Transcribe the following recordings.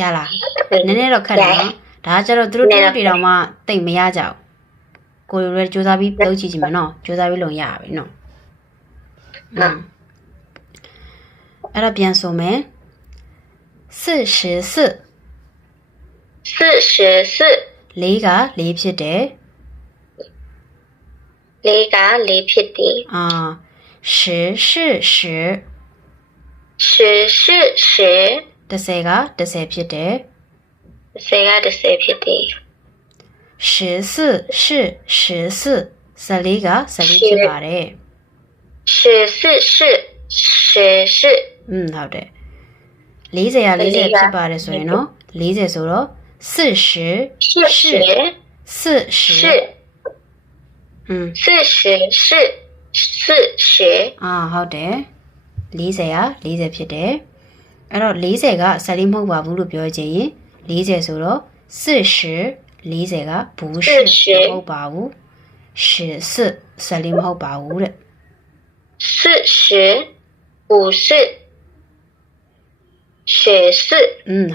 ရလားနည်းနည်းတော့ခက်တယ်နော်ဒါကကျတော့သူတို့တို့တွေတော့မှတိတ်မရကြဘူးကိုယ်လည်းစူးစမ်းပြီးလုပ်ကြည့်ကြည့်မယ်နော်စူးစမ်းပြီးလုံရပြီနော်အဲ့တော့ပြန်ဆိုမယ်44လေးကလေးဖြစ်တယ်10က10ဖြစ်တယ်14က14ဖြစ်ပါတယ်ဟုတ်တယ်40က40ဖြစ်ပါတယ်ဆိုရင်နော်40ဆိုတော့40ဟုတ်တယ်40က40ဖြစ်တယ်အဲ့တော့40က14မဟုတ်ပါဘူးလို့ပြောချင်ရင်40ဆိုတော့40ကဘူးရှိမဟုတ်ပါဘူး14မဟုတ်ပါဘူးတဲ့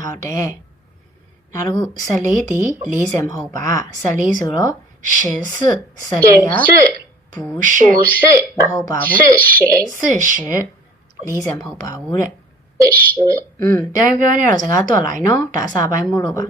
ဟုတ်တယ်နောက်တစ်ခု14ဒီ40မဟုတ်ပါ14ဆိုတော့14က不是မဟုတ်ပါဘူး40မဟုတ်ပါဘူးတဲ့ပြောနေတော့စကားတွက်လိုက်နော်ဒါအစာပိုင်းမို့လို့ပါ